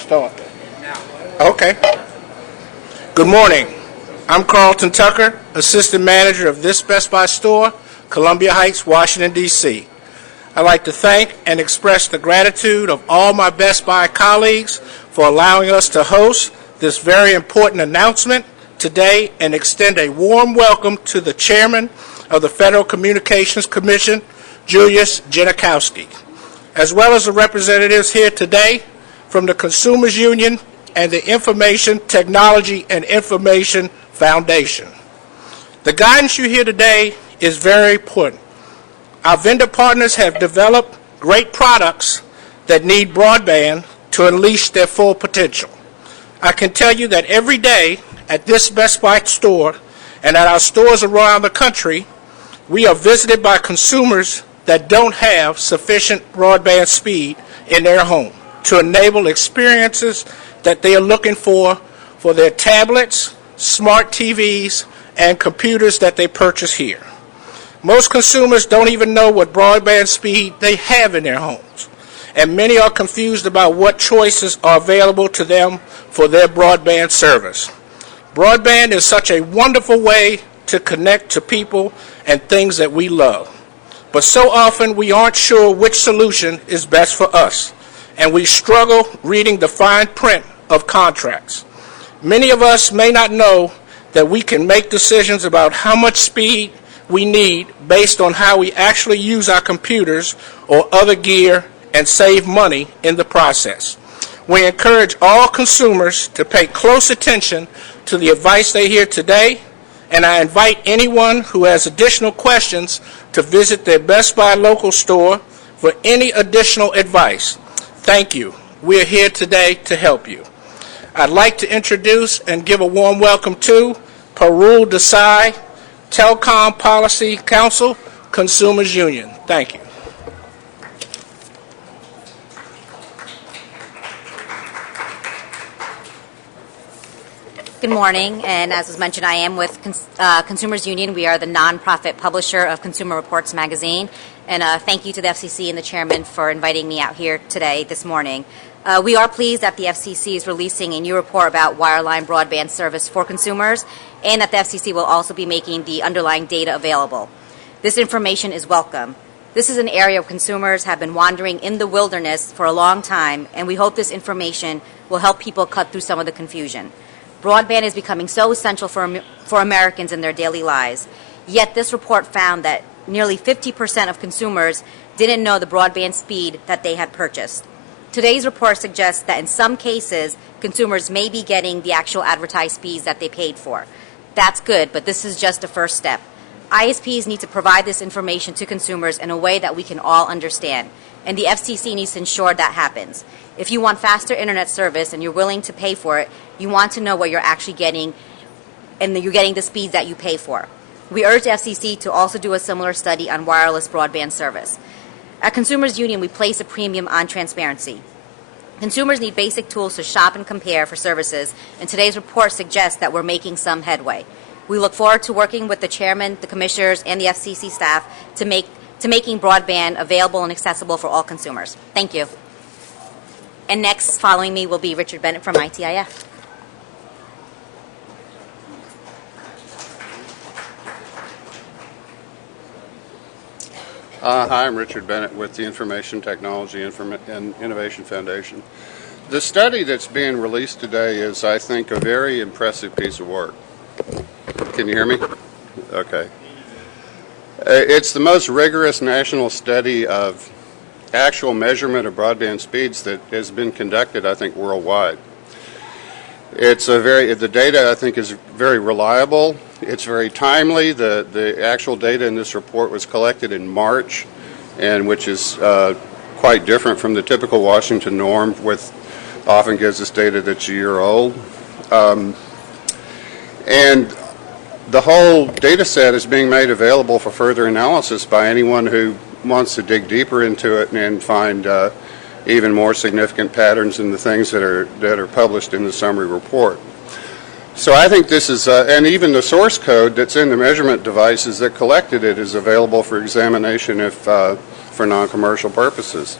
Start. Okay. Good morning. I'm Carlton Tucker, Assistant Manager of this Best Buy store, Columbia Heights, Washington, D.C. I'd like to thank and express the gratitude of all my Best Buy colleagues for allowing us to host this very important announcement today and extend a warm welcome to the Chairman of the Federal Communications Commission, Julius Genachowski, as well as the representatives here today from the Consumers Union and the Information Technology and Information Foundation. The guidance you hear today is very important. Our vendor partners have developed great products that need broadband to unleash their full potential. I can tell you that every day at this Best Buy store and at our stores around the country, we are visited by consumers that don't have sufficient broadband speed in their home to enable experiences that they are looking for their tablets, smart TVs, and computers that they purchase here. Most consumers don't even know what broadband speed they have in their homes, and many are confused about what choices are available to them for their broadband service. Broadband is such a wonderful way to connect to people and things that we love, but so often we aren't sure which solution is best for us, and we struggle reading the fine print of contracts. Many of us may not know that we can make decisions about how much speed we need based on how we actually use our computers or other gear and save money in the process. We encourage all consumers to pay close attention to the advice they hear today, and I invite anyone who has additional questions to visit their Best Buy local store for any additional advice. Thank you. We are here today to help you. I'd like to introduce and give a warm welcome to Parul Desai, Telecom Policy Council, Consumers Union. Thank you. Good morning, and as was mentioned, I am with Consumers Union. We are the nonprofit publisher of Consumer Reports magazine, and thank you to the FCC and the chairman for inviting me out here today, this morning. We are pleased that the FCC is releasing a new report about wireline broadband service for consumers, and that the FCC will also be making the underlying data available. This information is welcome. This is an area where consumers have been wandering in the wilderness for a long time, and we hope this information will help people cut through some of the confusion. Broadband is becoming so essential for Americans in their daily lives. Yet this report found that nearly 50% of consumers didn't know the broadband speed that they had purchased. Today's report suggests that in some cases, consumers may be getting the actual advertised speeds that they paid for. That's good, but this is just a first step. ISPs need to provide this information to consumers in a way that we can all understand, and the FCC needs to ensure that happens. If you want faster internet service and you're willing to pay for it, you want to know what you're actually getting and that you're getting the speeds that you pay for. We urge the FCC to also do a similar study on wireless broadband service. At Consumers Union, we place a premium on transparency. Consumers need basic tools to shop and compare for services, and today's report suggests that we're making some headway. We look forward to working with the chairman, the commissioners, and the FCC staff to making broadband available and accessible for all consumers. Thank you. And next, following me, will be Richard Bennett from ITIF. Hi, I'm Richard Bennett with the Information Technology and Innovation Foundation. The study that's being released today is, I think, a very impressive piece of work. Can you hear me? Okay. It's the most rigorous national study of actual measurement of broadband speeds that has been conducted, I think, worldwide. The data, I think, is very reliable. It's very timely. The actual data in this report was collected in March, and which is quite different from the typical Washington norm, which often gives us data that's a year old. And the whole data set is being made available for further analysis by anyone who wants to dig deeper into it and find even more significant patterns in the things that are published in the summary report. So I think this is, and even the source code that's in the measurement devices that collected it is available for examination if for non-commercial purposes.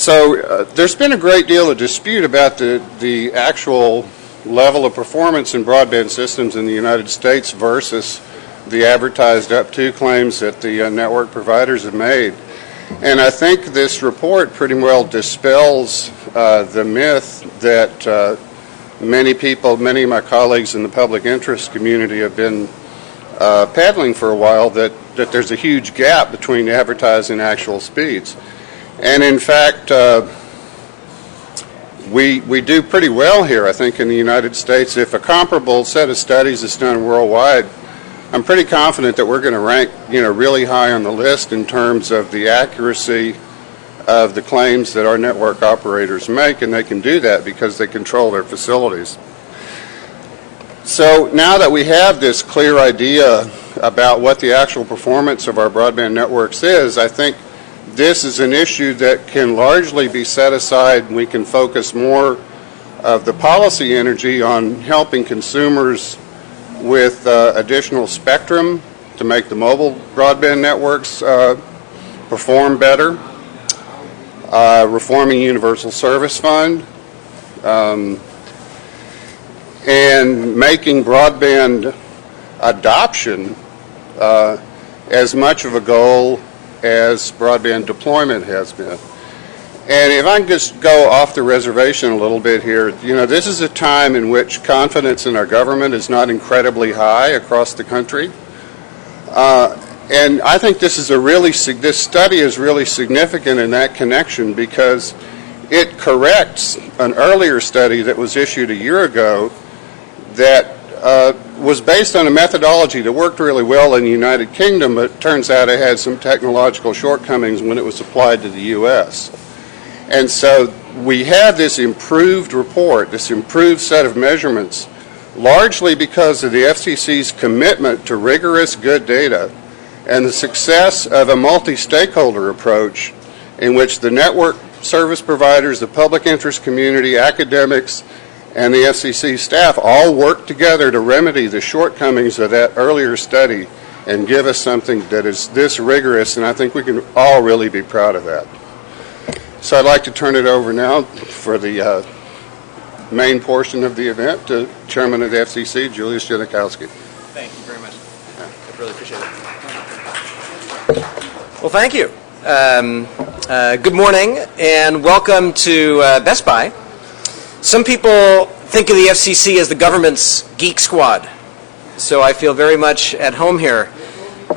So there's been a great deal of dispute about the actual level of performance in broadband systems in the United States versus the advertised up to claims that the network providers have made. And I think this report pretty well dispels the myth that many of my colleagues in the public interest community have been peddling for a while, that there's a huge gap between advertised and actual speeds. And in fact, we do pretty well here, I think, in the United States. If a comparable set of studies is done worldwide, I'm pretty confident that we're going to rank, really high on the list in terms of the accuracy of the claims that our network operators make, and they can do that because they control their facilities. So now that we have this clear idea about what the actual performance of our broadband networks is, I think this is an issue that can largely be set aside, and we can focus more of the policy energy on helping consumers with additional spectrum to make the mobile broadband networks perform better, reforming Universal Service Fund, and making broadband adoption as much of a goal as broadband deployment has been. And if I can just go off the reservation a little bit here, this is a time in which confidence in our government is not incredibly high across the country. And I think this study is really significant in that connection because it corrects an earlier study that was issued a year ago that was based on a methodology that worked really well in the United Kingdom, but it turns out it had some technological shortcomings when it was applied to the U.S. And so we have this improved report, this improved set of measurements, largely because of the FCC's commitment to rigorous good data and the success of a multi-stakeholder approach in which the network service providers, the public interest community, academics, and the FCC staff all work together to remedy the shortcomings of that earlier study and give us something that is this rigorous, and I think we can all really be proud of that. So I'd like to turn it over now for the main portion of the event to Chairman of the FCC, Julius Genachowski. Thank you very much. I really appreciate it. Well, thank you. Good morning and welcome to Best Buy. Some people think of the FCC as the government's geek squad, so I feel very much at home here.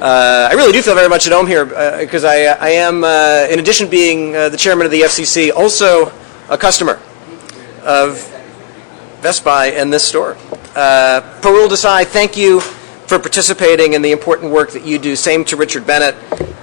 I really do feel very much at home here because I am, in addition to being the chairman of the FCC, also a of Best Buy and this store. Parul Desai, thank you for participating in the important work that you do. Same to Richard Bennett.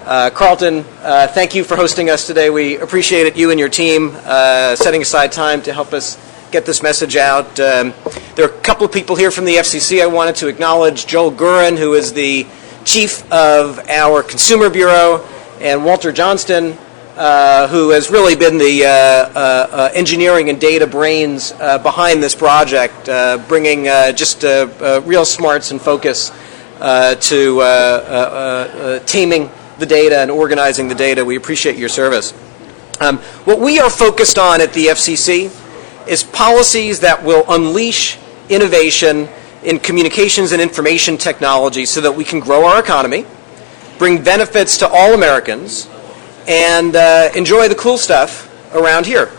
Carlton, thank you for hosting us today. We appreciate it, you and your team, setting aside time to help us get this message out. There are a couple of people here from the FCC I wanted to acknowledge. Joel Gurin, who is the chief of our Consumer Bureau, and Walter Johnston, who has really been the engineering and data brains behind this project, bringing just real smarts and focus to taming the data and organizing the data. We appreciate your service. What we are focused on at the FCC is policies that will unleash innovation in communications and information technology so that we can grow our economy, bring benefits to all Americans, and enjoy the cool stuff around here.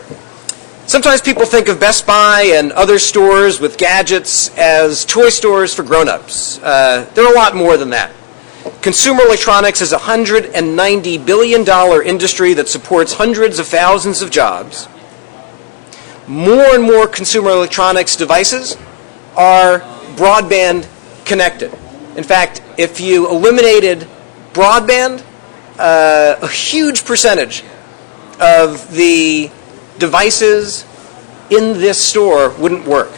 Sometimes people think of Best Buy and other stores with gadgets as toy stores for grown-ups. They're a lot more than that. Consumer electronics is a $190 billion industry that supports hundreds of thousands of jobs. More and more consumer electronics devices are broadband connected. In fact, if you eliminated broadband, a huge percentage of the devices in this store wouldn't work.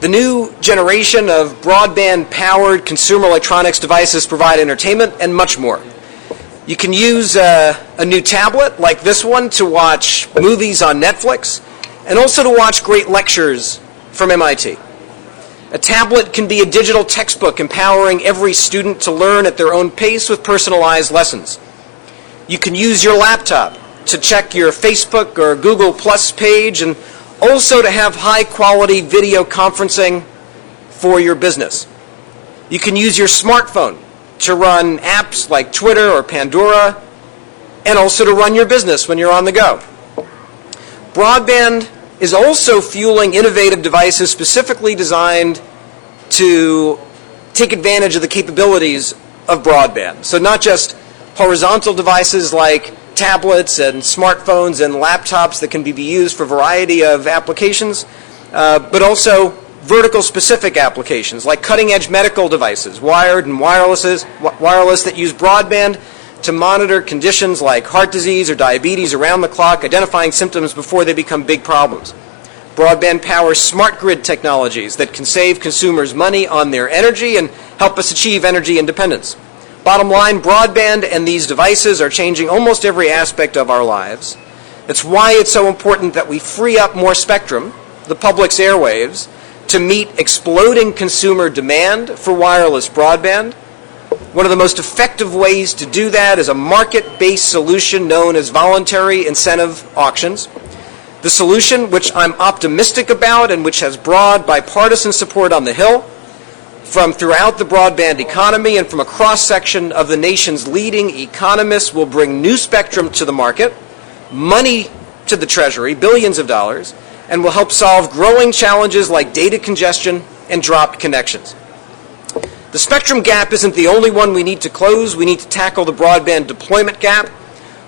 The new generation of broadband-powered consumer electronics devices provide entertainment and much more. You can use a new tablet like this one to watch movies on Netflix and also to watch great lectures from MIT. A tablet can be a digital textbook empowering every student to learn at their own pace with personalized lessons. You can use your laptop to check your Facebook or Google Plus page, and also to have high-quality video conferencing for your business. You can use your smartphone to run apps like Twitter or Pandora, and also to run your business when you're on the go. Broadband is also fueling innovative devices specifically designed to take advantage of the capabilities of broadband. So not just horizontal devices like tablets and smartphones and laptops that can be used for a variety of applications, but also vertical specific applications like cutting-edge medical devices, wired and wireless that use broadband to monitor conditions like heart disease or diabetes around the clock, identifying symptoms before they become big problems. Broadband powers smart grid technologies that can save consumers money on their energy and help us achieve energy independence. Bottom line, broadband and these devices are changing almost every aspect of our lives. It's why it's so important that we free up more spectrum, the public's airwaves, to meet exploding consumer demand for wireless broadband. One of the most effective ways to do that is a market-based solution known as voluntary incentive auctions. The solution, which I'm optimistic about and which has broad bipartisan support on the Hill, from throughout the broadband economy and from a cross-section of the nation's leading economists, will bring new spectrum to the market, money to the Treasury, billions of dollars, and will help solve growing challenges like data congestion and dropped connections. The spectrum gap isn't the only one we need to close. We need to tackle the broadband deployment gap.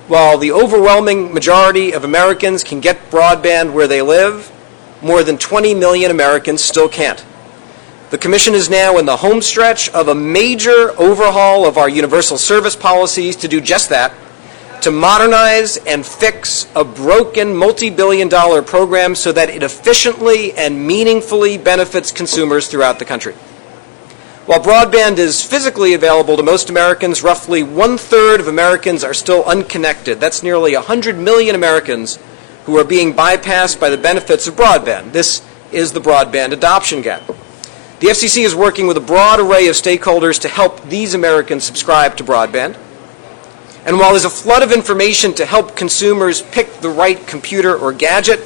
While the overwhelming majority of Americans can get broadband where they live, more than 20 million Americans still can't. The Commission is now in the home stretch of a major overhaul of our universal service policies to do just that, to modernize and fix a broken multi-billion-dollar program so that it efficiently and meaningfully benefits consumers throughout the country. While broadband is physically available to most Americans, roughly one-third of Americans are still unconnected. That's nearly 100 million Americans who are being bypassed by the benefits of broadband. This is the Broadband Adoption Gap. The FCC is working with a broad array of stakeholders to help these Americans subscribe to broadband. And while there's a flood of information to help consumers pick the right computer or gadget,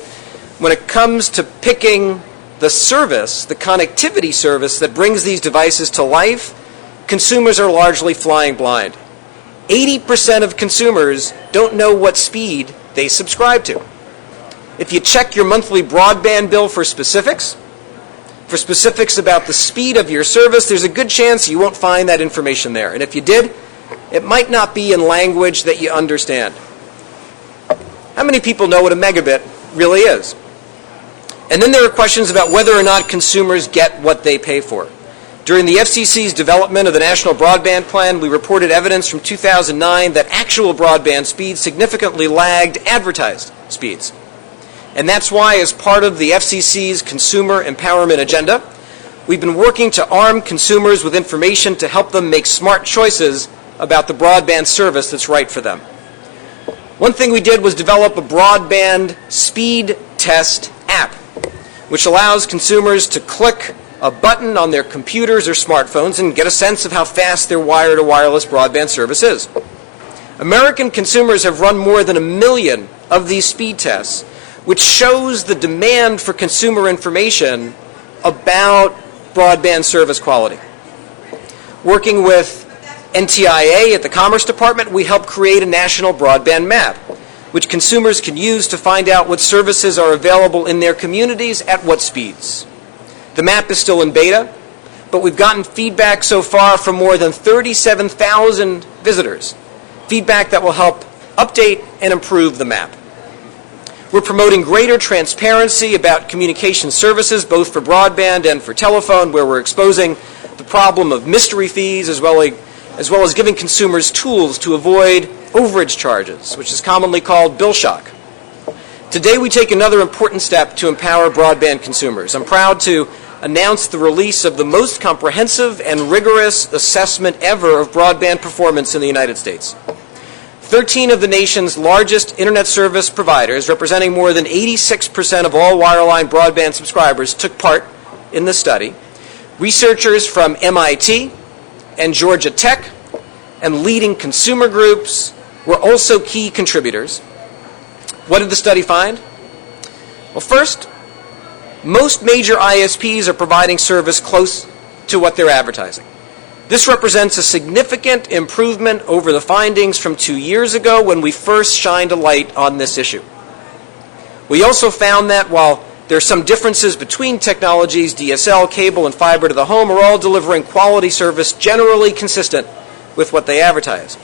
when it comes to picking the service, the connectivity service that brings these devices to life, consumers are largely flying blind. 80% of consumers don't know what speed they subscribe to. If you check your monthly broadband bill for specifics about the speed of your service, there's a good chance you won't find that information there. And if you did, it might not be in language that you understand. How many people know what a megabit really is? And then there are questions about whether or not consumers get what they pay for. During the FCC's development of the National Broadband Plan, we reported evidence from 2009 that actual broadband speeds significantly lagged advertised speeds. And that's why, as part of the FCC's consumer empowerment agenda, we've been working to arm consumers with information to help them make smart choices about the broadband service that's right for them. One thing we did was develop a broadband speed test app, which allows consumers to click a button on their computers or smartphones and get a sense of how fast their wired or wireless broadband service is. American consumers have run more than 1 million of these speed tests, which shows the demand for consumer information about broadband service quality. Working with NTIA at the Commerce Department, we helped create a national broadband map, which consumers can use to find out what services are available in their communities at what speeds. The map is still in beta, but we've gotten feedback so far from more than 37,000 visitors, feedback that will help update and improve the map. We're promoting greater transparency about communication services, both for broadband and for telephone, where we're exposing the problem of mystery fees as well as giving consumers tools to avoid overage charges, which is commonly called bill shock. Today we take another important step to empower broadband consumers. I'm proud to announce the release of the most comprehensive and rigorous assessment ever of broadband performance in the United States. 13 of the nation's largest internet service providers, representing more than 86% of all wireline broadband subscribers, took part in the study. Researchers from MIT and Georgia Tech and leading consumer groups were also key contributors. What did the study find? Well, first, most major ISPs are providing service close to what they're advertising. This represents a significant improvement over the findings from 2 years ago when we first shined a light on this issue. We also found that while there are some differences between technologies, DSL, cable, and fiber to the home are all delivering quality service generally consistent with what they advertise.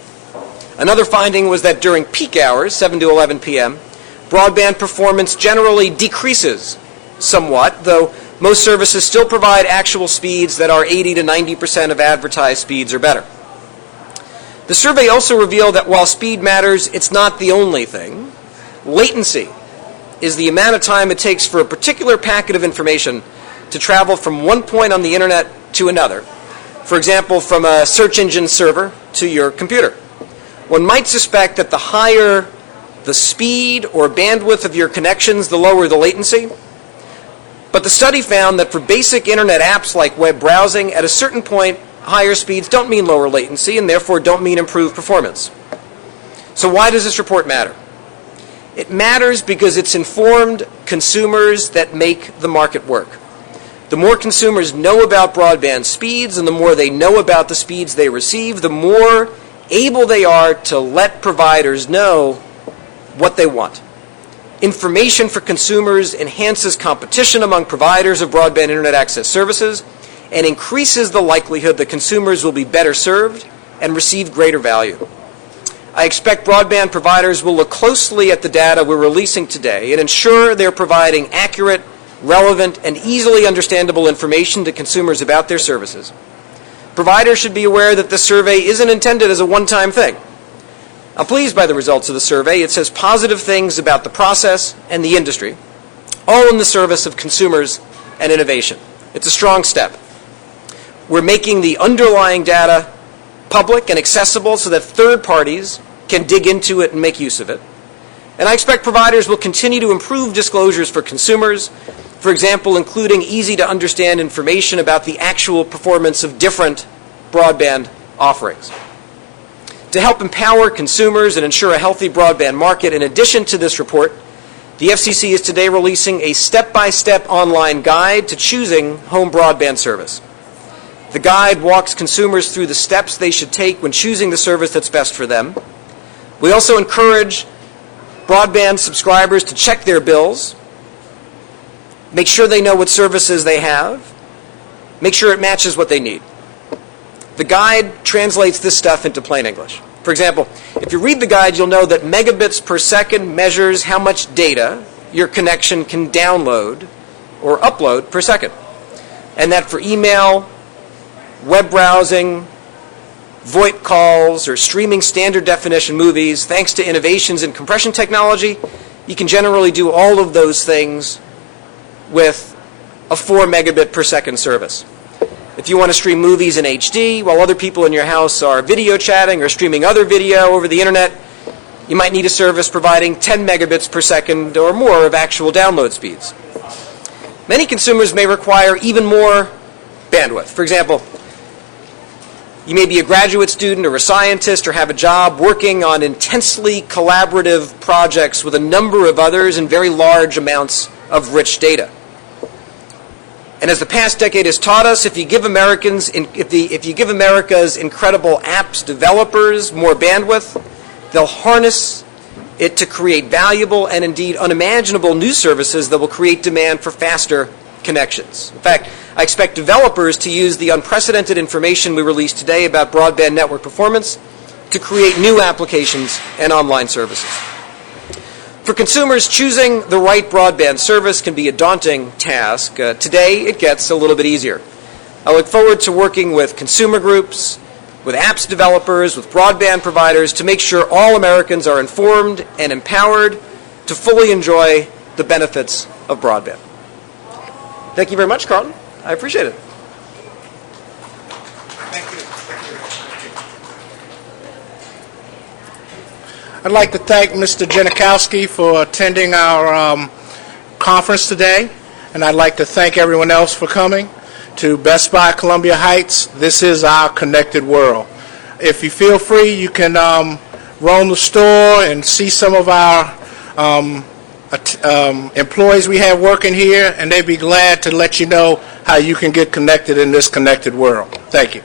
Another finding was that during peak hours, 7 to 11 p.m., broadband performance generally decreases somewhat, though most services still provide actual speeds that are 80 to 90% of advertised speeds or better. The survey also revealed that while speed matters, it's not the only thing. Latency is the amount of time it takes for a particular packet of information to travel from one point on the internet to another. For example, from a search engine server to your computer. One might suspect that the higher the speed or bandwidth of your connections, the lower the latency. But the study found that for basic internet apps like web browsing, at a certain point, higher speeds don't mean lower latency and therefore don't mean improved performance. So why does this report matter? It matters because it's informed consumers that make the market work. The more consumers know about broadband speeds and the more they know about the speeds they receive, the more able they are to let providers know what they want. Information for consumers enhances competition among providers of broadband internet access services and increases the likelihood that consumers will be better served and receive greater value. I expect broadband providers will look closely at the data we're releasing today and ensure they're providing accurate, relevant, and easily understandable information to consumers about their services. Providers should be aware that this survey isn't intended as a one-time thing. I'm pleased by the results of the survey. It says positive things about the process and the industry, all in the service of consumers and innovation. It's a strong step. We're making the underlying data public and accessible so that third parties can dig into it and make use of it. And I expect providers will continue to improve disclosures for consumers, for example, including easy-to-understand information about the actual performance of different broadband offerings. To help empower consumers and ensure a healthy broadband market, in addition to this report, the FCC is today releasing a step-by-step online guide to choosing home broadband service. The guide walks consumers through the steps they should take when choosing the service that's best for them. We also encourage broadband subscribers to check their bills, make sure they know what services they have, make sure it matches what they need. The guide translates this stuff into plain English. For example, if you read the guide, you'll know that megabits per second measures how much data your connection can download or upload per second. And that for email, web browsing, VoIP calls, or streaming standard definition movies, thanks to innovations in compression technology, you can generally do all of those things with a 4 megabit per second service. If you want to stream movies in HD while other people in your house are video chatting or streaming other video over the internet, you might need a service providing 10 megabits per second or more of actual download speeds. Many consumers may require even more bandwidth. For example, you may be a graduate student or a scientist or have a job working on intensely collaborative projects with a number of others and very large amounts of rich data. And as the past decade has taught us, if you give America's incredible apps developers more bandwidth, they'll harness it to create valuable and indeed unimaginable new services that will create demand for faster connections. In fact, I expect developers to use the unprecedented information we released today about broadband network performance to create new applications and online services. For consumers, choosing the right broadband service can be a daunting task. Today, it gets a little bit easier. I look forward to working with consumer groups, with apps developers, with broadband providers to make sure all Americans are informed and empowered to fully enjoy the benefits of broadband. Thank you very much, Carlton. I appreciate it. I'd like to thank Mr. Genachowski for attending our conference today, and I'd like to thank everyone else for coming to Best Buy Columbia Heights. This is our connected world. If you feel free, you can roam the store and see some of our employees we have working here, and they'd be glad to let you know how you can get connected in this connected world. Thank you.